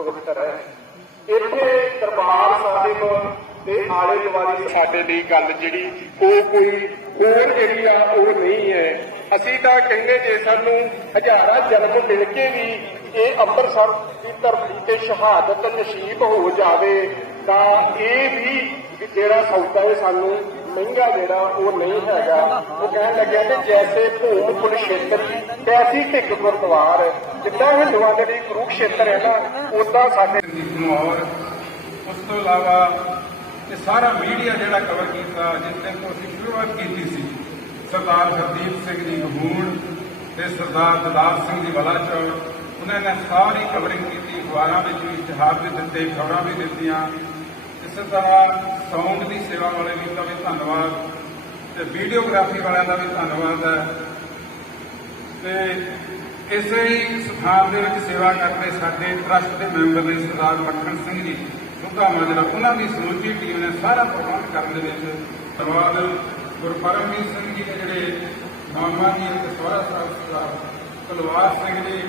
ਪਵਿੱਤਰ ਹੈ। ਇੱਥੇ ਦਰਬਾਰ ਸਾਹਿਬ ਦੇ ਆਲੇ ਦੁਆਲੇ ਸਾਡੇ ਲਈ ਗੱਲ ਜਿਹੜੀ ਉਹ ਕੋਈ ਹੋਰ ਜਿਹੜੀ ਆ ਉਹ ਨਹੀਂ ਹੈ। ਅਸੀਂ ਤਾਂ ਕਹਿੰਦੇ ਜੇ ਸਾਨੂੰ ਹਜ਼ਾਰਾਂ ਜਨਮ ਮਿਲ ਕੇ ਵੀ ਇਹ ਅੰਮ੍ਰਿਤਸਰ ਦੀ ਧਰਤੀ ਤੇ ਸ਼ਹਾਦਤ ਨਸੀਬ ਹੋ ਜਾਵੇ, ਤਾਂ ਇਹ ਵੀ ਵੀ ਜਿਹੜਾ ਸੌਦਾ ਹੈ ਸਾਨੂੰ ਮਹਿੰਗਾ ਜਿਹੜਾ ਉਹ ਨਹੀਂ ਹੈਗਾ। ਉਹ ਕਹਿਣ ਲੱਗਿਆ ਕਿ ਜੈਸੇ ਭੂਮ ਕੁਰਸ਼ੇਤਰ ਤੈਸੀ ਢਿੱਕ ਗੁਰਦੁਆਰ ਜਿੱਦਾਂ ਹਿੰਦੂਆਂ ਦੇ ਲਈ ਹੈ ਨਾ ਉਦਾਂ ਸਾਡੇ ਮਾਹੌਲ ਉਸ ਤੋਂ ਇਲਾਵਾ ਇਹ ਸਾਰਾ ਮੀਡੀਆ ਜਿਹੜਾ ਕਵਰ ਕੀਤਾ, ਜਿਸ ਦਿਨ ਤੋਂ ਅਸੀਂ ਸ਼ੁਰੂਆਤ ਕੀਤੀ ਸੀ, ਸਰਦਾਰ ਹਰਦੀਪ ਸਿੰਘ ਜੀ ਗਹੂਣ ਤੇ ਸਰਦਾਰ ਦਦਾਰ ਸਿੰਘ ਜੀ ਬਲਾਚੌਰ ਉਹਨਾਂ ਨੇ ਸਾਰੀ ਕਵਰਿੰਗ ਕੀਤੀ, ਅਖਬਾਰਾਂ ਵਿੱਚ ਵੀ ਇਸ਼ਤਿਹਾਰ ਵੀ ਦਿੱਤੇ, ਖਬਰਾਂ ਵੀ ਦਿੱਤੀਆਂ। ਇਸੇ ਤਰ੍ਹਾਂ ਸਾਊਂਡ ਦੀ ਸੇਵਾ ਵਾਲੇ ਵੀ ਦਾ ਵੀ ਧੰਨਵਾਦ ਤੇ ਵੀਡੀਓਗ੍ਰਾਫੀ ਵਾਲਿਆਂ ਦਾ ਵੀ ਧੰਨਵਾਦ ਹੈ। ਤੇ ਇਸੇ ਹੀ ਸਥਾਨ ਦੇ ਵਿੱਚ ਸੇਵਾ ਕਰਦੇ ਸਾਡੇ ਟਰਸਟ ਦੇ ਮੈਂਬਰ ਨੇ ਸਰਦਾਰ ਮੱਖਣ ਸਿੰਘ ਜੀ, ਸੁੱਧਾ ਮਾਜਰਾ, ਉਹਨਾਂ ਦੀ ਸਮੁੱਚੀ ਟੀਮ ਨੇ ਸਾਰਾ ਪ੍ਰਬੰਧ ਕਰਨ ਦੇ ਵਿੱਚ ਧੰਨਵਾਦ। ਗੁਰਪਰਮਜੀਤ ਸਿੰਘ ਜੀ ਦੇ ਜਿਹੜੇ ਮਾਮਾ ਜੀ ਅਤੇ ਸੋਹਰਾ ਸਾਹਿਬ, ਸਰਦਾਰ ਤਲਵਾਰ ਸਿੰਘ ਜੀ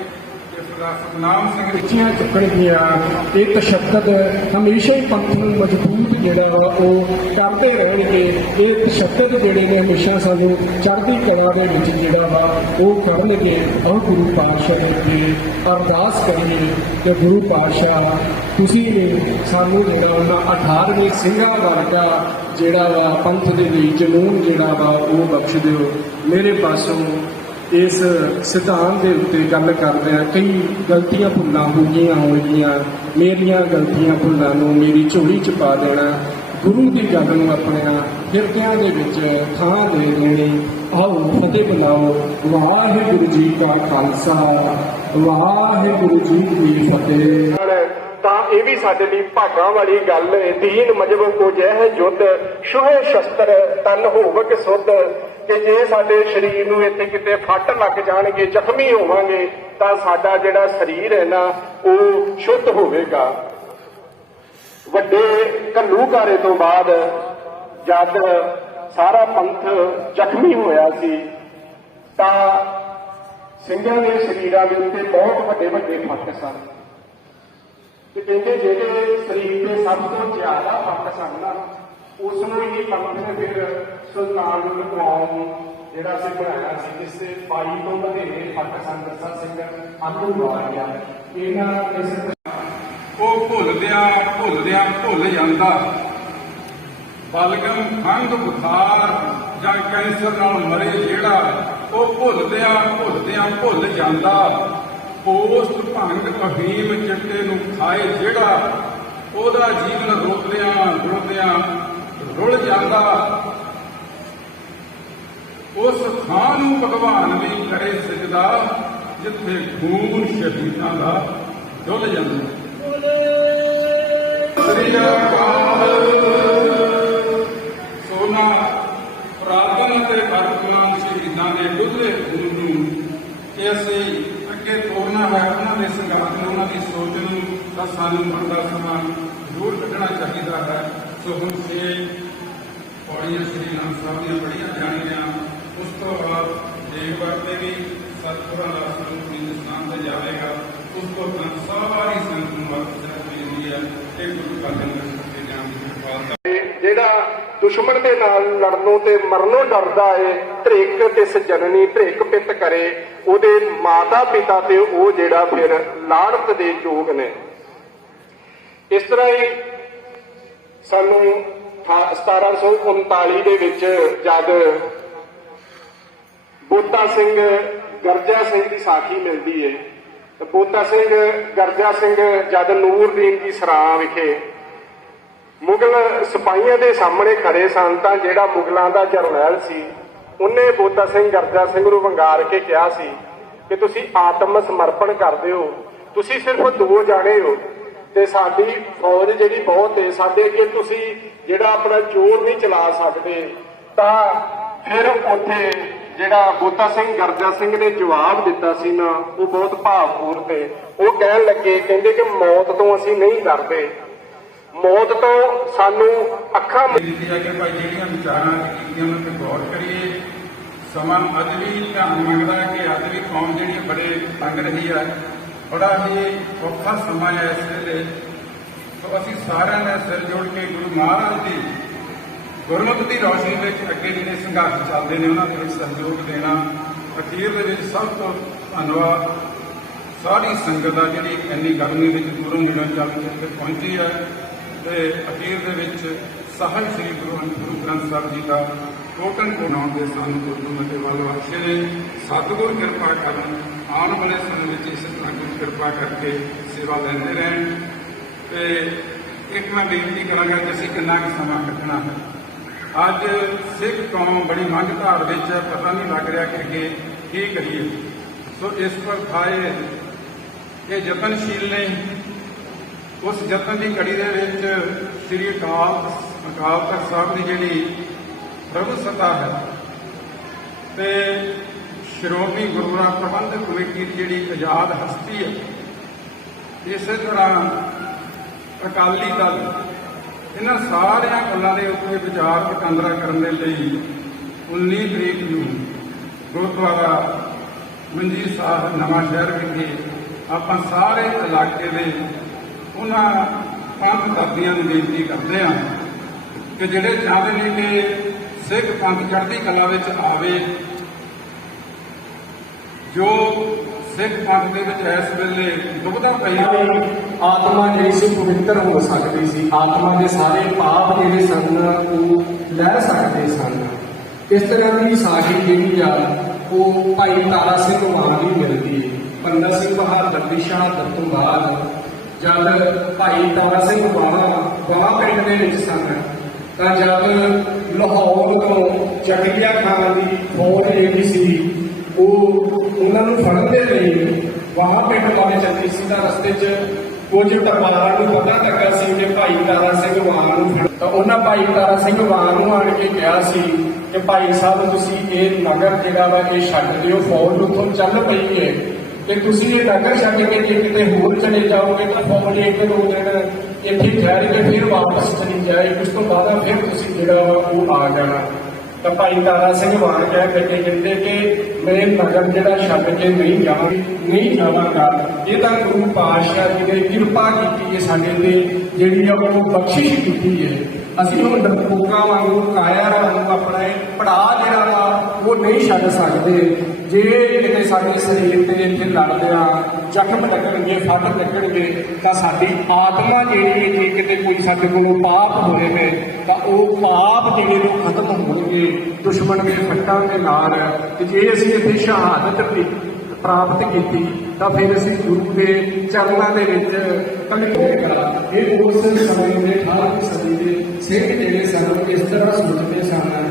ਸਤਨਾਮ ਸਿੰਘ ਜੀ। ਉੱਚੀਆਂ ਚੁੱਕਣਗੀਆਂ ਇਹ ਤਸ਼ੱਦਦ ਹਮੇਸ਼ਾ ਹੀ ਪੰਥ ਨੂੰ ਮਜ਼ਬੂਤ ਜਿਹੜਾ ਵਾ, ਉਹ ਕਰਦੇ ਰਹਿਣਗੇ। ਇਹ ਤਸ਼ੱਦਦ ਜਿਹੜੇ ਨੇ ਹਮੇਸ਼ਾ ਸਾਨੂੰ ਚੜ੍ਹਦੀ ਕਲਾ ਦੇ ਵਿੱਚ ਜਿਹੜਾ ਵਾ, ਉਹ ਕਰਨਗੇ। ਉਹ ਗੁਰੂ ਪਾਤਸ਼ਾਹ ਦੇ ਅੱਗੇ ਅਰਦਾਸ ਕਰੀਏ ਕਿ ਗੁਰੂ ਪਾਤਸ਼ਾਹ, ਤੁਸੀਂ ਵੀ ਸਾਨੂੰ ਜਿਹੜਾ ਉਹਨਾਂ 18ਵੇਂ ਸਿੰਘਾਂ ਵਰਗਾ ਜਿਹੜਾ ਵਾ, ਪੰਥ ਦੇ ਲਈ ਜਨੂਨ ਜਿਹੜਾ ਵਾ, ਉਹ ਬਖਸ਼ ਦਿਓ। ਮੇਰੇ ਪਾਸੋਂ ਇਸ ਸਿਧਾਂਤ ਦੇ ਉੱਤੇ ਗੱਲ ਕਰਦੇ ਆ, ਕਈ ਗਲਤੀਆਂ ਭੁੱਲਾਂ ਹੋ ਗਈਆਂ ਹੋਣਗੀਆਂ, ਮੇਰੀਆਂ ਗਲਤੀਆਂ ਭੁੱਲਾਂ ਨੂੰ ਮੇਰੀ ਝੋਲੀ ਚ ਪਾ ਦੇਣਾ, ਗੁਰੂ ਦੀ ਗੱਲ ਨੂੰ ਆਪਣਿਆਂ ਹਿਰਦਿਆਂ ਦੇ ਵਿੱਚ ਥਾਂ ਦੇ ਦੇਣੀ। ਆਓ ਫਤਿਹ ਬੁਲਾਓ, ਵਾਹਿਗੁਰੂ ਜੀ ਕਾ ਖਾਲਸਾ, ਵਾਹਿਗੁਰੂ ਜੀ ਕੀ ਫਤਿਹ। ਤਾਂ ਇਹ ਵੀ ਸਾਡੇ ਲਈ ਭਾਗਾਂ ਵਾਲੀ ਗੱਲ ਹੈ ਦੀਨ ਮਜਬ ਕੋ ਜੈ ਹੈ ਸ਼ੁਹੇ ਸ਼ਸਤਰ, ਤਨ ਹੋਵਕ ਸੁਧ। ਕਿ ਜੇ ਸਾਡੇ ਸਰੀਰ ਨੂੰ ਇੱਥੇ ਕਿਤੇ ਫੱਟ ਲੱਗ ਜਾਣਗੇ, ਜ਼ਖਮੀ ਹੋਵਾਂਗੇ, ਤਾਂ ਸਾਡਾ ਜਿਹੜਾ ਸਰੀਰ ਹੈ ਨਾ, ਉਹ ਸ਼ੁੱਧ ਹੋਵੇਗਾ। ਵੱਡੇ ਘੱਲੂਕਾਰੇ ਤੋਂ ਬਾਅਦ ਜਦ ਸਾਰਾ ਪੰਥ ਜ਼ਖਮੀ ਹੋਇਆ ਸੀ, ਤਾਂ ਸਿੰਘਾਂ ਦੇ ਸਰੀਰਾਂ ਦੇ ਉੱਤੇ ਬਹੁਤ ਵੱਡੇ ਵੱਡੇ ਫੱਟ ਸਨ। ਤੇ ਕਹਿੰਦੇ ਜਿਹੜੇ ਸਰੀਰ ਤੇ ਸਭ ਤੋਂ ਜ਼ਿਆਦਾ ਫ਼ਰਕ ਸਨ ਨਾ ਉਸ ਨੂੰ ਹੀ ਪੰਥ ਨੇ ਫਿਰ ਸੁਲਤਾਨ ਨੂੰ ਕੌਮ ਜਿਹੜਾ ਸੀ ਬਣਾਇਆ ਸੀ, ਜਿਸ ਦੇ 22 ਤੋਂ ਵਧੇਰੇ ਫ਼ਰਕ ਸਨ ਸਿੰਘ ਆਲੂ ਵਾਰਿਆ ਇਹਨਾਂ ਇਸ ਉਹ ਭੁੱਲਦਿਆਂ ਭੁੱਲਦਿਆਂ ਭੁੱਲ ਜਾਂਦਾ। ਬਲਗਮ ਖੰਗ ਬੁਖਾਰ ਜਾਂ ਕੈਂਸਰ ਨਾਲ ਮਰੇ ਜਿਹੜਾ, ਉਹ ਭੁੱਲਦਿਆਂ ਭੁੱਲਦਿਆਂ ਭੁੱਲ ਜਾਂਦਾ। ਪੋਸਟ ਭੰਗ ਅਫੀਮ ਚਿੱਟੇ ਨੂੰ ਖਾਏ ਜਿਹੜਾ, ਉਹਦਾ ਜੀਵਨ ਰੋਕਦਿਆਂ ਰੋਕਦਿਆਂ ਰੁੜ ਜਾਂਦਾ ਉਸ ਥਾਂ ਨੂੰ ਭਗਵਾਨ ਵੀ ਕਰੇ ਸਜਦਾ ਜਿੱਥੇ ਖੂਨ ਸ਼ਹੀਦਾਂ ਦਾ ਡੁੱਲ ਜਾਂਦਾ। ਸ੍ਰੀ ਅਕਾਲ ਸੋਨਾ, ਪ੍ਰਾਤਨ ਤੇ ਵਰਤਮਾਨ ਸ਼ਹੀਦਾਂ ਦੇ ਡੁੱਲੇ ਖੂਨ ਨੂੰ ਕਿ ਅਸੀਂ ਅੱਗੇ ਤੋਰਨਾ ਹੈ, ਉਹਨਾਂ ਦੇ ਸੰਘਰਸ਼ ਨੂੰ, ਉਹਨਾਂ ਦੀ ਸੋਚ ਨੂੰ, ਤਾਂ ਸਾਨੂੰ ਬਣਦਾ ਸਮਾਂ ਜ਼ਰੂਰ ਕੱਢਣਾ ਚਾਹੀਦਾ ਹੈ। ਸੋ ਹੁਣ ਸੇ ਪੌੜੀਆਂ ਸ੍ਰੀ ਨਾਮ ਸਾਹਿਬ ਦੀਆਂ ਪੜੀਆਂ ਜਾਣੀਆਂ। ਉਸ ਤੋਂ ਬਾਅਦ ਦੇਖ ਵਰਤੇ ਵੀ ਸਤਿਗੁਰਾਂ ਦਾ ਸਰੂਪ ਹਿੰਦੁਸਤਾਨ ਤੇ ਜਾਵੇਗਾ। ਉਸ ਤੋਂ ਬਾਅਦ ਸਾਰੀ ਸੰਗਤ ਨੂੰ ਵਰਤ ਜਾਂਦੀ ਹੈ ਇਹ ਗੁਰੂ ਕਾਲਨ ਦੇ ਸੱਚੇ ਗਿਆਨ ਦੀ ਕਿਰਪਾਲਤਾ ਜਿਹੜਾ ਦੁਸ਼ਮਣ ਦੇ ਨਾਲ ਲੜਨੋਂ ਤੇ ਮਰਨੋਂ ਡਰਦਾ ਏ ਧ੍ਰਿਕ ਤੇ ਸਜਣਨੀ ਧ੍ਰਿਕ ਪਿੱਤ ਕਰੇ, ਉਹਦੇ ਮਾਤਾ ਪਿਤਾ ਤੇ ਉਹ ਜਿਹੜਾ ਫਿਰ ਲਾੜਤ ਦੇ ਯੋਗ ਨੇ। ਇਸ ਤਰ੍ਹਾਂ ਹੀ ਸਾਨੂੰ 1739 ਦੇ ਵਿੱਚ ਜਦ ਬੋਤਾ ਸਿੰਘ ਗਰਜਾ ਸਿੰਘ ਦੀ ਸਾਖੀ ਮਿਲਦੀ ਏ, ਤੇ ਬੋਤਾ ਸਿੰਘ ਗਰਜਾ ਸਿੰਘ ਜਦ ਨੂਰਦੀਨ ਦੀ ਸਰਾਂ ਵਿਖੇ ਮੁਗਲ ਸਿਪਾਹੀਆਂ ਦੇ ਸਾਹਮਣੇ ਖੜੇ ਸਨ, ਤਾਂ ਜਿਹੜਾ ਮੁਗਲਾਂ ਦਾ ਜਰਨੈਲ ਸੀ, ਉਹਨੇ ਬੋਤਾ ਸਿੰਘ ਗਰਜਾ ਸਿੰਘ ਨੂੰ ਵੰਗਾਰ ਕੇ ਕਿਹਾ ਸੀ ਕਿ ਤੁਸੀਂ ਆਤਮ ਸਮਰਪਣ ਕਰਦੇ ਹੋ, ਤੁਸੀਂ ਸਿਰਫ ਦੋ ਜਾਣੇ ਹੋ। ਤੇ ਸਾਡੀ ਫੌਜ ਜਿਹੜੀ ਬਹੁਤ ਹੈ ਸਾਡੇ ਜੇ ਤੁਸੀਂ ਜਿਹੜਾ ਆਪਣਾ ਜ਼ੋਰ ਨਹੀਂ ਚਲਾ ਸਕਦੇ, ਤਾਂ ਫਿਰ ਉੱਥੇ ਜਿਹੜਾ ਬੋਤਾ ਸਿੰਘ, ਗਰਜਾ ਸਿੰਘ ਨੇ ਜਵਾਬ ਦਿੱਤਾ ਸੀ ਨਾ, ਉਹ ਬਹੁਤ ਭਾਵਪੂਰ ਤੇ। ਉਹ ਕਹਿਣ ਲੱਗੇ, ਕਹਿੰਦੇ ਕਿ ਮੌਤ ਤੋਂ ਅਸੀਂ ਨਹੀਂ ਡਰਦੇ। ਮੌਤ ਤੋਂ ਸਾਨੂੰ ਅੱਖਾਂ ਬੇਨਤੀ ਹੈ ਕਿ ਭਾਈ ਜਿਹੜੀਆਂ ਵਿਚਾਰਾਂ ਕੀਤੀਆਂ, ਉਹਨਾਂ ਤੇ ਗੌਰ ਕਰੀਏ। ਸਮਾਂ ਅੱਜ ਵੀ ਧਿਆਨ ਮੰਗਦਾ ਕਿ ਅੱਜ ਵੀ ਕੌਮ ਜਿਹੜੀ ਬੜੇ ਤੰਗ ਰਹੀ ਹੈ। ਬੜਾ ਹੀ ਔਖਾ ਸਮਾਂ ਹੈ ਇਸ ਵੇਲੇ। ਸੋ ਅਸੀਂ ਸਾਰਿਆਂ ਨੇ ਸਿਰ ਜੋੜ ਕੇ ਗੁਰੂ ਮਹਾਰਾਜ ਦੀ ਗੁਰਮਤਿ ਦੀ ਰੋਸ਼ਨੀ ਵਿੱਚ ਅੱਗੇ ਜਿਹੜੇ ਸੰਘਰਸ਼ ਚੱਲਦੇ ਨੇ, ਉਹਨਾਂ ਦੇ ਵਿੱਚ ਸਹਿਯੋਗ ਦੇਣਾ, ਅਖੀਰ ਦੇ ਵਿੱਚ ਸਭ ਤੋਂ ਧੰਨਵਾਦ। ਸਾਰੀ ਸੰਗਤ ਦਾ ਜਿਹੜੀ ਇੰਨੀ ਗਰਮੀ ਵਿੱਚ ਦੂਰੋਂ ਮਿਲਣ ਚੱਲ ਕੇ ਪਹੁੰਚੀ ਹੈ ਤੇ ਅਖੀਰ ਦੇ ਵਿੱਚ ਸਾਹਿਬ ਸ੍ਰੀ ਗੁਰੂ ਗੁਰੂ ਗ੍ਰੰਥ ਸਾਹਿਬ ਜੀ ਦਾ ਟੋਟਨ ਬਣਾਉਣ ਦੇ ਸਾਨੂੰ ਗੁਰੂ ਮਤੇ ਵੱਲ ਬਖਸ਼ੇ ਨੇ, ਸਤਿਗੁਰ ਕਿਰਪਾ ਕਰਨ ਆਉਣ ਵਾਲੇ ਸਮੇਂ ਵਿੱਚ ਇਸ ਤਰ੍ਹਾਂ ਕਿਰਪਾ ਕਰਕੇ ਸੇਵਾ ਲੈਂਦੇ ਰਹਿਣ। ਤੇ ਇੱਕ ਮੈਂ ਬੇਨਤੀ ਕਰਾਂਗਾ ਕਿ ਅਸੀਂ ਕਿੰਨਾ ਕੁ ਸਮਾਂ ਕੱਢਣਾ ਹੈ। ਅੱਜ ਸਿੱਖ ਕੌਮ ਬੜੀ ਮੰਗ ਧਾਰ ਵਿੱਚ ਹੈ, ਪਤਾ ਨਹੀਂ ਲੱਗ ਰਿਹਾ ਕਿ ਅੱਗੇ ਕੀ ਕਰੀਏ। ਸੋ ਇਸ ਪਰ ਥਾਏ ਇਹ ਯਤਨਸ਼ੀਲ ਨੇ ਉਸ ਯਤਨ ਦੀ ਕੜੀ ਦੇ ਵਿੱਚ ਸ੍ਰੀ ਅਕਾਲ ਅਕਾਲ ਤਖਤ ਸਾਹਿਬ ਦੀ ਜਿਹੜੀ ਪ੍ਰਭੂ ਪ੍ਰਭੂਸਤਾ ਹੈ, ਤੇ ਸ਼੍ਰੋਮਣੀ ਗੁਰਦੁਆਰਾ ਪ੍ਰਬੰਧਕ ਕਮੇਟੀ ਦੀ ਜਿਹੜੀ ਆਜ਼ਾਦ ਹਸਤੀ ਹੈ, ਇਸੇ ਤਰ੍ਹਾਂ ਅਕਾਲੀ ਦਲ ਇਹਨਾਂ ਸਾਰਿਆਂ ਗੱਲਾਂ ਦੇ ਉੱਤੇ ਵਿਚਾਰ ਵਟਾਂਦਰਾ ਕਰਨ ਦੇ ਲਈ 19 ਤਰੀਕ ਨੂੰ ਗੁਰਦੁਆਰਾ ਮਨਜੀਤ ਸਾਹਿਬ ਨਵਾਂ ਸ਼ਹਿਰ ਵਿਖੇ ਆਪਾਂ ਸਾਰੇ ਇਲਾਕੇ ਦੇ ਉਹਨਾਂ ਪੰਥ ਦਾਦੀਆਂ ਨੂੰ ਬੇਨਤੀ ਕਰਦੇ ਹਾਂ ਕਿ ਜਿਹੜੇ ਚਾਹੁੰਦੇ ਨੇ ਕਿ ਸਿੱਖ ਪੰਥ ਚੜ੍ਹਦੀ ਕਲਾ ਵਿੱਚ ਆਵੇ ਜੋ ਸਿੱਖ ਪੰਥ ਦੇ ਵਿੱਚ ਇਸ ਵੇਲੇ ਦੁਬਦਾ ਪਈ ਹੈ ਆਤਮਾ ਜਿਹੜੀ ਸੀ ਪਵਿੱਤਰ ਹੋ ਸਕਦੀ ਸੀ। ਆਤਮਾ ਦੇ ਸਾਰੇ ਪਾਪ ਜਿਹੜੇ ਸਨ, ਉਹ ਲੈ ਸਕਦੇ ਸਨ। ਇਸ ਤਰ੍ਹਾਂ ਦੀ ਸਾਖੀ ਜਿਹੜੀ ਆ, ਉਹ ਭਾਈ ਤਾਰਾ ਸਿੰਘ ਵਾਂ ਦੀ ਮਿਲਦੀ ਹੈ ਪੰਡਾ ਸਿੰਘ ਬਹਾਦਰ ਦੀ ਸ਼ਹਾਦਤ ਤੋਂ ਬਾਅਦ ਜਦ ਭਾਈ ਤਾਰਾ ਸਿੰਘ ਵਾਂ ਵਾਂ ਪਿੰਡ ਦੇ ਵਿੱਚ ਸਨ, ਤਾਂ ਜਦ ਲਾਹੌਰ ਤੋਂ ਚਕਰੀਆ ਖਾਨ ਦੀ ਫੌਜ ਜਿਹੜੀ ਸੀ ਉਹ ਉਹਨਾਂ ਨੂੰ ਫੜਨ ਦੇ ਲਈ ਵਾਹ ਪਿੰਡ ਵਾਲੇ ਚੱਲੀ ਸੀ ਤਾਂ ਰਸਤੇ 'ਚ ਕੁਝ ਟਪਾਰਾਂ ਨੂੰ ਪਤਾ ਲੱਗਾ ਸੀ ਕਿ ਭਾਈ ਤਾਰਾ ਸਿੰਘ ਵਾਣ ਨੂੰ ਤਾਂ ਉਹਨਾਂ ਭਾਈ ਤਾਰਾ ਸਿੰਘ ਵਾਣ ਨੂੰ ਆਣ ਕੇ ਕਿਹਾ ਸੀ ਕਿ ਭਾਈ ਸਾਹਿਬ, ਤੁਸੀਂ ਇਹ ਨਗਰ ਜਿਹੜਾ ਵਾ, ਇਹ ਛੱਡ ਦਿਓ, ਫੌਜ ਉੱਥੋਂ ਚੱਲ ਪਈ ਹੈ ਤੇ ਤੁਸੀਂ ਇਹ ਨਗਰ ਛੱਡ ਕੇ ਜੇ ਕਿਤੇ ਹੋਰ ਚਲੇ ਜਾਓਗੇ ਤਾਂ ਫੌਜ ਇੱਕ ਦੋ ਦਿਨ ਇੱਥੇ ਠਹਿਰ ਕੇ ਫਿਰ ਵਾਪਸ ਚਲੀ ਜਾਏ। ਉਸ ਤੋਂ ਬਾਅਦ ਫਿਰ ਤੁਸੀਂ ਜਿਹੜਾ ਵਾ ਉਹ ਆ ਜਾਣਾ। ਤਾਂ ਭਾਈ ਤਾਰਾ ਸਿੰਘ ਵਾਰ ਕਹਿ ਕੇ ਕਹਿੰਦੇ ਕਿ ਮੈਂ ਨਗਰ ਜਿਹੜਾ ਛੱਡ ਕੇ ਨਹੀਂ ਜਾਵਾਂਗੀ ਨਹੀਂ ਜਾਵਾਂਗਾ ਇਹ ਤਾਂ ਗੁਰੂ ਪਾਤਸ਼ਾਹ ਜੀ ਨੇ ਕਿਰਪਾ ਕੀਤੀ ਹੈ ਸਾਡੇ ਤੇ, ਜਿਹੜੀ ਆ ਉਹ ਬਖਸ਼ਿਸ਼ ਕੀਤੀ ਹੈ। ਅਸੀਂ ਹੁਣ ਡਰਪੋਕਾਂ ਵਾਂਗੂ, ਕਾਇਆ ਵਾਂਗੂ ਆਪਣਾ ਇਹ ਪੜਾ ਜਿਹੜਾ ਵਾ, ਉਹ ਨਹੀਂ ਛੱਡ ਸਕਦੇ। ਜੇ ਕਿਤੇ ਸਾਡੇ ਸਰੀਰ ਤੇ ਇੱਥੇ ਲੜਦਿਆਂ ਜ਼ਖਮ ਲੱਗਣਗੇ, ਫੱਟ ਲੱਗਣਗੇ, ਤਾਂ ਸਾਡੀ ਆਤਮਾ ਜਿਹੜੀ ਜੇ ਕਿਤੇ ਕੋਈ ਸਾਡੇ ਕੋਲੋਂ ਪਾਪ ਹੋਏ ਨੇ ਤਾਂ ਉਹ ਪਾਪ ਜਿਹੜੇ ਨੂੰ ਖਤਮ ਹੋਣਗੇ? ਦੁਸ਼ਮਣ ਦੇ ਫੱਟਾਂ ਦੇ ਨਾਲ। ਤੇ ਜੇ ਅਸੀਂ ਇੱਥੇ ਸ਼ਹਾਦਤ ਪ੍ਰਾਪਤ ਕੀਤੀ, ਤਾਂ ਫਿਰ ਅਸੀਂ ਗੁਰੂ ਦੇ ਚਰਨਾਂ ਦੇ ਵਿੱਚ ਕਲਿਕੇਗਾ ਇਹ ਉਸ ਸਮੇਂ ਦੇ ਹਾਲ ਸਦੀ ਦੇ ਸਿੱਖ ਜਿਹੜੇ ਸਨ, ਇਸ ਤਰ੍ਹਾਂ ਸੋਚਦੇ ਸਨ।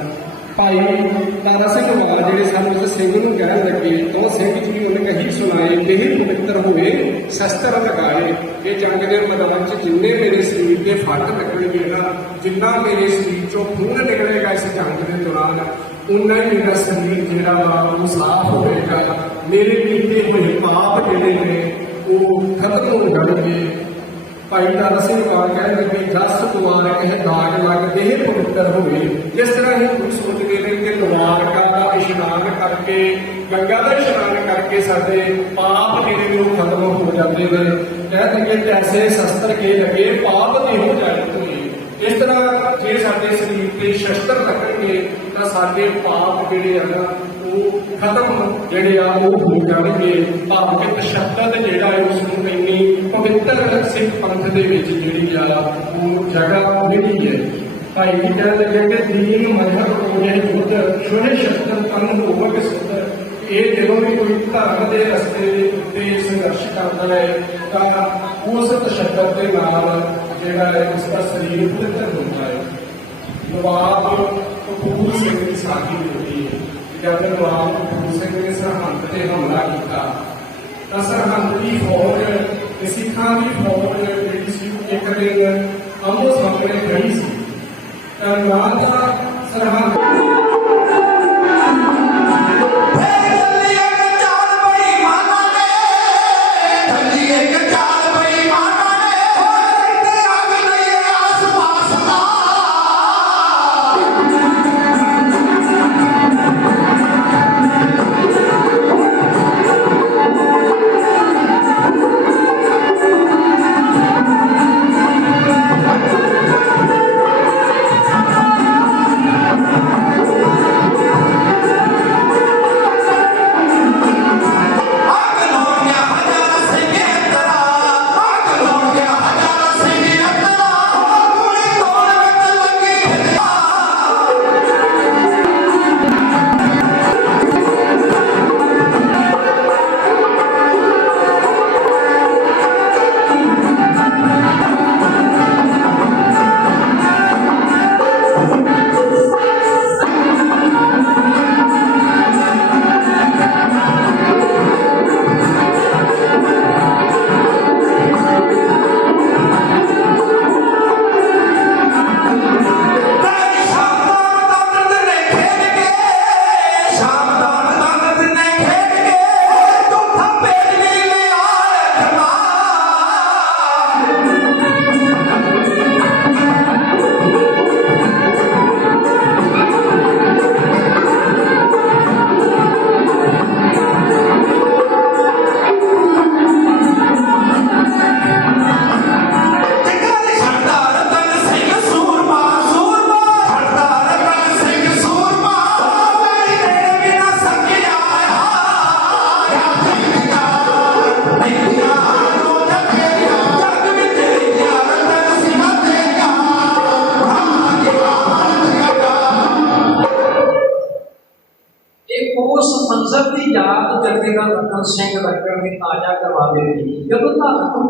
ਭਾਈ ਤਾਰਾ ਸਿੰਘ ਵਾਲਾ ਜਿਹੜੇ ਸਨ, ਉਸ ਸਿੰਘ ਨੂੰ ਕਹਿਣ ਲੱਗੇ, ਤਾਂ ਸਿੰਘ ਜੀ ਉਹਨੇ ਕਹੀ ਸੁਣਾਏ ਇਹ ਪਵਿੱਤਰ ਹੋਏ, ਸ਼ਸਤਰ ਲਗਾਏ। ਇਹ ਜੰਗ ਦੇ ਮੈਦਾਨ 'ਚ ਜਿੰਨੇ ਮੇਰੇ ਸਰੀਰ ਦੇ ਫੱਟ ਲੱਗਣਗੇ ਨਾ, ਜਿੰਨਾ ਮੇਰੇ ਸਰੀਰ 'ਚੋਂ ਖੂਨ ਨਿਕਲੇਗਾ ਇਸ ਜੰਗ ਦੇ ਦੌਰਾਨ ਉਨਾ ਹੀ ਮੇਰਾ ਸਰੀਰ ਜਿਹੜਾ ਵਾ, ਉਹ ਸਾਫ਼ ਹੋਵੇਗਾ। ਮੇਰੇ ਕੀਤੇ ਹੋਏ ਪਾਪ ਜਿਹੜੇ ਨੇ, ਉਹ ਖਤਮ ਹੋ ਜਾਣਗੇ। ਭਾਈ ਤਾਰਾ ਸਿੰਘ ਵਾਲ ਕਹਿਣ ਲੱਗੇ ਜਸ ਦੁਆਰ ਕਹਿ ਦਾਗ ਲੱਗ ਦੇਹ ਪਵਿੱਤਰ ਹੋਵੇ। ਜਿਸ ਤਰ੍ਹਾਂ ਹੀ ਕੁਝ ਸੋਚਦੇ ਨੇ ਕਿ ਦੁਆਰਕਾ ਦਾ ਇਸ਼ਨਾਨ ਕਰਕੇ, ਗੰਗਾ ਦਾ ਇਸ਼ਨਾਨ ਕਰਕੇ ਸਾਡੇ ਪਾਪ ਜਿਹੜੇ ਨੇ ਉਹ ਖਤਮ ਹੋ ਜਾਂਦੇ ਨੇ। ਕਹਿ ਕਿ ਐਸੇ ਸ਼ਸਤਰ ਕੇ ਲਗੇ ਪਾਪ ਨਹੀਂ ਹੋ ਜਾਂਦੇ ਇਸ ਤਰ੍ਹਾਂ ਜੇ ਸਾਡੇ ਸਰੀਰ ਤੇ ਸ਼ਸਤਰ ਲੱਗਣਗੇ ਤਾਂ ਸਾਡੇ ਪਾਪ ਜਿਹੜੇ ਆ ਨਾ, ਉਹ ਖਤਮ ਜਿਹੜੇ ਆ, ਉਹ ਹੋ ਜਾਣਗੇ। ਭਾਵ ਕਿ ਤਸ਼ੱਦਦ ਜਿਹੜਾ ਹੈ ਉਸ ਨੂੰ ਸਿੱਖ ਪੰਥ ਦੇ ਵਿੱਚ ਜਿਹੜੀ ਆ, ਉਹ ਜਗ੍ਹਾ ਮਿਲੀ ਹੈ। ਤਾਂ ਜੀ ਕਹਿਣ ਲੱਗੇ ਕਿ ਦੀਨ ਮਜ਼ਹਬ ਹੋਏ ਬੁੱਧ ਸ਼ੋਹੇ ਸ਼ਸਤਰ ਤਨ ਹੋਵਕ ਸੁਧ ਇਹ ਜਦੋਂ ਵੀ ਕੋਈ ਧਰਮ ਦੇ ਰਸਤੇ ਦੇ ਉੱਤੇ ਸੰਘਰਸ਼ ਕਰਦਾ ਹੈ, ਤਾਂ ਉਸ ਤਸ਼ੱਦਦ ਦੇ ਨਾਲ ਜਿਹੜਾ ਹੈ, ਉਸ ਦਾ ਸਰੀਰ ਪਵਿੱਤਰ ਹੁੰਦਾ ਹੈ। ਨਵਾਬ ਕਪੂਰ ਸਿੰਘ ਦੀ ਸਾਥੀ ਹੋਈ ਹੈ। ਜਦ ਨਵਾਬ ਕਪੂਰ ਸਿੰਘ ਨੇ ਸਰਹੰਦ ਤੇ ਹਮਲਾ ਕੀਤਾ, ਤਾਂ ਸਰਹੰਦ ਦੀ ਫੌਜ ਤੇ ਸਿੱਖਾਂ ਦੀ ਫੌਜ ਜਿਹੜੀ ਸੀ, ਇੱਕ ਦਿਨ ਆਮੋ ਸਾਹਮਣੇ ਖੜੀ ਸੀ। ਤਾਂ ਨਾਲ ਸਰਹੰਦ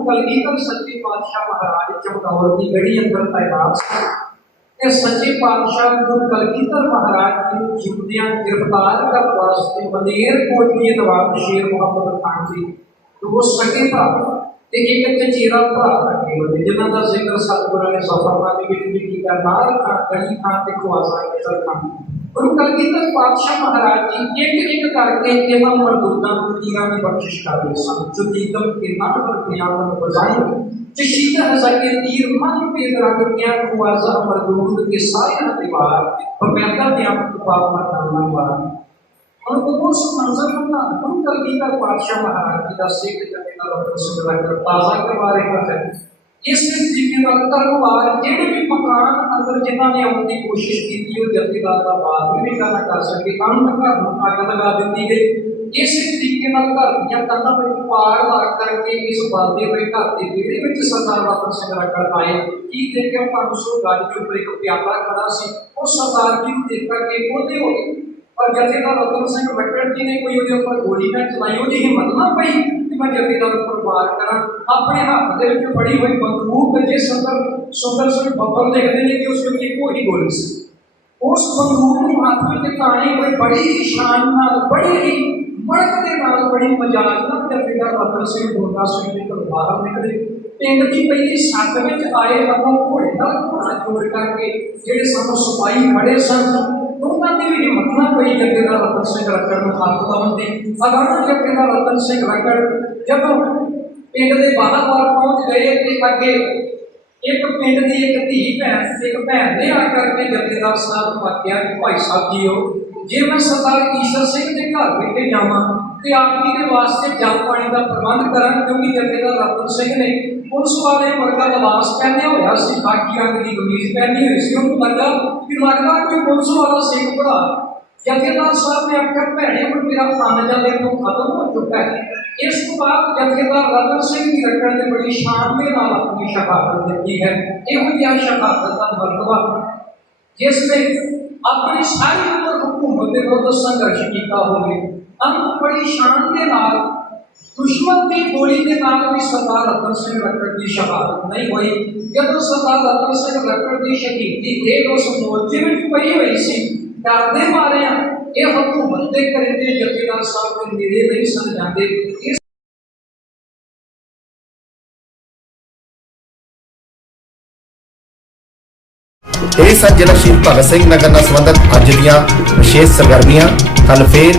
ਧੰਨ ਗੁਰੂ ਕਲਗੀਧਰ ਸੱਚੇ ਪਾਤਸ਼ਾਹ ਮਹਾਰਾਜ ਚਮਕੌਰ ਦੀ ਗੜੀ ਅੰਦਰ ਤਾਇਨਾਤ ਸੀ ਤੇ ਸੱਚੇ ਪਾਤਸ਼ਾਹ ਗੁਰੂ ਕਲਗੀਧਰ ਮਹਾਰਾਜ ਜੀ ਨੂੰ ਜਿਉਂਦਿਆਂ ਗ੍ਰਿਫਤਾਰ ਕਰਨ ਵਾਸਤੇ ਮਲੇਰ ਕੋਟਲੀ ਨਵਾਬ ਸ਼ੇਰ ਮੁਹੰਮਦ ਖਾਨ ਜੀ ਦੋ ਸਕੇ ਭਰਾ ਤੇ ਇੱਕ ਚਚੇਰਾ ਭਰਾ ਲੱਗੇ ਹੋਏ ਜਿਨ੍ਹਾਂ ਦਾ ਜ਼ਿਕਰ ਸਤਿਗੁਰਾਂ ਨੇ ਸਫਰਨਾਮੇ ਵਿੱਚ ਵੀ ਕੀਤਾ ਨਾਰ ਖਾਨ ਗਲੀ ਖਾਨ ਤੇ ਖਵਾਸਾ ਕੇਸਰ ਖਾਨ ਗੁਰੂ ਕਲਗੀਧਰ ਪਾਤਸ਼ਾਹ ਮਹਾਰਾਜ ਜੀ ਇੱਕ ਇੱਕ ਕਰਕੇ ਇਹਨਾਂ ਮਰਦੂਦਾਂ ਨੂੰ ਤੀਰਾਂ ਦੀ ਬਖਸ਼ਿਸ਼ ਕਰਦੇ ਸਨ ਜੋ ਦੀਦਮ ਕੇ ਨਾਲ ਵਰਤਿਆਂ ਨੂੰ ਬਜ਼ਾਈ ਜਿਸ਼ੀਦਾ ਹਜ਼ਕੇ ਤੀਰ ਮਨ ਪੇ ਰੰਗ ਕਿਆ ਖਵਾਸਾ ਮਰਦੂਦ ਕੇ ਸਾਰੇ ਦੀਵਾਰ ਬਮੈਦਾ ਦੇ ਆਪ ਪਾਪ ਮਰਦਾਨਾ ਵਾਰ ਹੁਣ ਉਸ ਮੰਜ਼ਰ ਨੂੰ ਨਾ ਗੁਰੂ ਕਲਗੀਧਰ ਪਾਤਸ਼ਾਹ ਮਹਾਰਾਜ ਜੀ ਦਾ ਸਿੱਖ ਜਨੇ ਦਾ ਰਤਨ ਸਿੰਘ ਲੰਗਰ ਤਾਜ਼ਾ ਕਰਵਾ ਰਿਹਾ ਹੈ ਇਸ ਤਰੀਕੇ ਨਾਲ ਕਰਵਾਰ ਜਿਹੜੇ ਵੀ ਮਕਾਨ ਅੰਦਰ ਜਿਨ੍ਹਾਂ ਨੇ ਆਉਣ ਦੀ ਕੋਸ਼ਿਸ਼ ਕੀਤੀ, ਉਹ ਜਥੇਦਾਰ ਦਾ ਬਾਤ ਵੀ ਨਹੀਂ ਕਰ ਸਕੇ, ਅੰਤ ਘਰ ਨੂੰ ਅੱਗ ਲਗਾ ਦਿੱਤੀ ਗਈ। ਇਸ ਤਰੀਕੇ ਨਾਲ ਘਰ ਦੀਆਂ ਕੰਧਾਂ ਵਿੱਚ ਪਾੜ ਮਾਰ ਕਰਕੇ ਇਸ ਬਲਦੇ ਹੋਏ ਘਰ ਦੇ ਵਿਹੜੇ ਵਿੱਚ ਸਰਦਾਰ ਰਤਨ ਸਿੰਘ ਰਕੜ ਆਏ। ਕੀ ਦੇਖਿਆ 500 ਗਜ ਦੇ ਉੱਪਰ ਇੱਕ ਪਿਆਲਾ ਖੜਾ ਸੀ। ਉਹ ਸਰਦਾਰ ਜੀ ਨੂੰ ਦੇਖ ਕੇ ਉਹਦੇ ਹੋਏ, ਪਰ ਜਥੇਦਾਰ ਰਤਨ ਸਿੰਘ ਮੱਕੜ ਜੀ ਨੇ ਕੋਈ ਉਹਦੇ ਉੱਪਰ ਗੋਲੀ ਨਾ ਚਲਾਈ, ਉਹਦੀ ਹਿੰਮਤ ਨਾ ਪਈ। ਮੈਂ ਜਥੇਦਾਰ ਉੱਪਰ ਵਾਰ ਕਰਾਂ। ਆਪਣੇ ਹੱਥ ਦੇ ਵਿੱਚ ਫੜੀ ਹੋਈ ਬੰਦੂਕ ਜਿਸ ਅੰਦਰ ਸੁੰਦਰ ਸਿੰਘ ਬੱਬਰ ਦੇਖਦੇ ਨੇ ਕਿ ਉਸ ਵਿੱਚ ਇੱਕੋ ਹੀ ਗੋਲੀ ਸੀ। ਉਸ ਬੰਦੂਕ ਨੂੰ ਹੱਥ ਵਿੱਚ ਤਾਣੀ ਹੋਈ ਬੜੀ ਸ਼ਾਨ ਨਾਲ, ਬੜੀ ਹੀ ਮੜਕ ਦੇ ਨਾਲ, ਬੜੀ ਮਜਾਜ ਨਾਲ ਜਥੇਦਾਰ ਬੱਬਰ ਸਿੰਘ ਗੋਗਾ ਸਿੰਘ ਦੇ ਘਰੋਂ ਬਾਹਰ ਨਿਕਲੇ। ਪਿੰਡ ਦੀ ਪਹਿਲੀ ਸੱਤ ਵਿੱਚ ਆਏ ਅੱਗੋਂ ਘੋੜੇ ਦਾ ਘੋੜਾ ਜੋੜ ਕਰਕੇ ਜਿਹੜੇ ਸਾਨੂੰ ਸਿਪਾਹੀ ਖੜੇ ਸਨ ਉਹਨਾਂ ਦੀ ਵੀ ਹਿੰਮਤ ਨਾ ਪਈ ਜਥੇਦਾਰ ਰਤਨ ਸਿੰਘ ਰੱਕੜ ਨੂੰ ਹੱਥ ਲਾਉਣ ਦੀ ਅਗਾਣਾ ਜਥੇਦਾਰ ਰਤਨ ਸਿੰਘ ਰਕੜ ਜਦੋਂ ਪਿੰਡ ਦੇ ਬਾਹਰ ਬਾਹਰ ਪਹੁੰਚ ਗਏ ਤੇ ਅੱਗੇ ਇੱਕ ਪਿੰਡ ਦੀ ਇੱਕ ਧੀ ਭੈਣ, ਇੱਕ ਭੈਣ ਨੇ ਆ ਕਰਕੇ ਜਥੇਦਾਰ ਸਾਹਿਬ ਨੂੰ ਆਖਿਆ ਕਿ ਭਾਈ ਸਾਹਿਬ ਜੀਓ, ਜੇ ਮੈਂ ਸਰਦਾਰ ਈਸ਼ਰ ਸਿੰਘ ਦੇ ਘਰ ਬੈਠੇ ਜਾਵਾਂ ਤੇ ਆਪ ਜੀ ਦੇ ਵਾਸਤੇ ਜਲ ਪਾਣੀ ਦਾ ਪ੍ਰਬੰਧ ਕਰਾਂ ਕਿਉਂਕਿ ਜਥੇਦਾਰ ਰਤਨ ਸਿੰਘ ਨੇ ਪੁਲਿਸ ਵਾਲੇ ਵਰਗਾ ਲਿਬਾਸ ਪਹਿਨਿਆ ਹੋਇਆ ਸੀ ਬਾਕੀ ਰੰਗ ਦੀ ਕਮੀਜ਼ ਪਹਿਨੀ ਹੋਈ ਸੀ, ਉਹਨੂੰ ਲੱਗਾ ਕਿ ਲੱਗਦਾ ਕੋਈ ਪੁਲਿਸ ਵਾਲਾ ਸਿੱਖ ਭਰਾ ਜਥੇਦਾਰ ਸਾਹਿਬ ਨੇ ਆਖਿਆ ਭੈਣੇ, ਹੁਣ ਮੇਰਾ ਫਨ ਜਾਲੇ ਤੋਂ ਖਤਮ ਹੋ ਚੁੱਕਾ ਹੈ। ਇਸ ਤੋਂ ਬਾਅਦ ਜਥੇਦਾਰ ਰਤਨ ਸਿੰਘ ਦੀ ਰੱਖਣ ਨੇ ਬੜੀ ਸ਼ਾਨ ਦੇ ਨਾਲ ਆਪਣੀ ਸ਼ਹਾਦਤ ਦਿੱਤੀ ਹੈ। ਇਹੋ ਜਿਹਾ ਸ਼ਹਾਦਤ ਦਾ ਮਰਤਬਾ ਜਿਸ ਨੇ ਆਪਣੀ ਸਾਰੀ ਉਮਰ ਹਕੂਮਤ ਦੇ ਵਿਰੁੱਧ ਸੰਘਰਸ਼ ਕੀਤਾ ਹੋਵੇ ਅੰਤ ਬੜੀ ਸ਼ਾਨ ਦੇ ਨਾਲ, ਦੁਸ਼ਮਣ ਦੀ ਗੋਲੀ ਦੇ ਨਾਲ ਵੀ ਸਰਦਾਰ ਰਤਨ ਸਿੰਘ ਲੱਕੜ ਦੀ ਸ਼ਹਾਦਤ ਨਹੀਂ ਹੋਈ। ਜਦੋਂ ਸਰਦਾਰ ਰਤਨ ਸਿੰਘ ਲੱਕੜ ਦੀ ਸ਼ਹੀਦੀ ਇਹ ਉਸ ਮੋਰਚੇ ਵਿੱਚ ਪਈ ਹੋਈ ਸੀ, ਡਰਦੇ ਮਾਰਿਆ ਇਹ ਹਕੂਮਤ ਦੇ ਕਰਿੰਦੇ ਜਥੇਦਾਰ ਸਾਹਿਬ ਦੇ ਨੇੜੇ ਨਹੀਂ ਸਨ ਜਾਂਦੇ। ਇਸ ਇਹ ਸਨ ਜ਼ਿਲ੍ਹਾ ਸ਼ਹੀਦ ਭਗਤ ਸਿੰਘ ਨਗਰ ਨਾਲ ਸੰਬੰਧਿਤ ਅੱਜ ਦੀਆਂ ਵਿਸ਼ੇਸ਼ ਸਰਗਰਮੀਆਂ। ਕੱਲ ਫੇਰ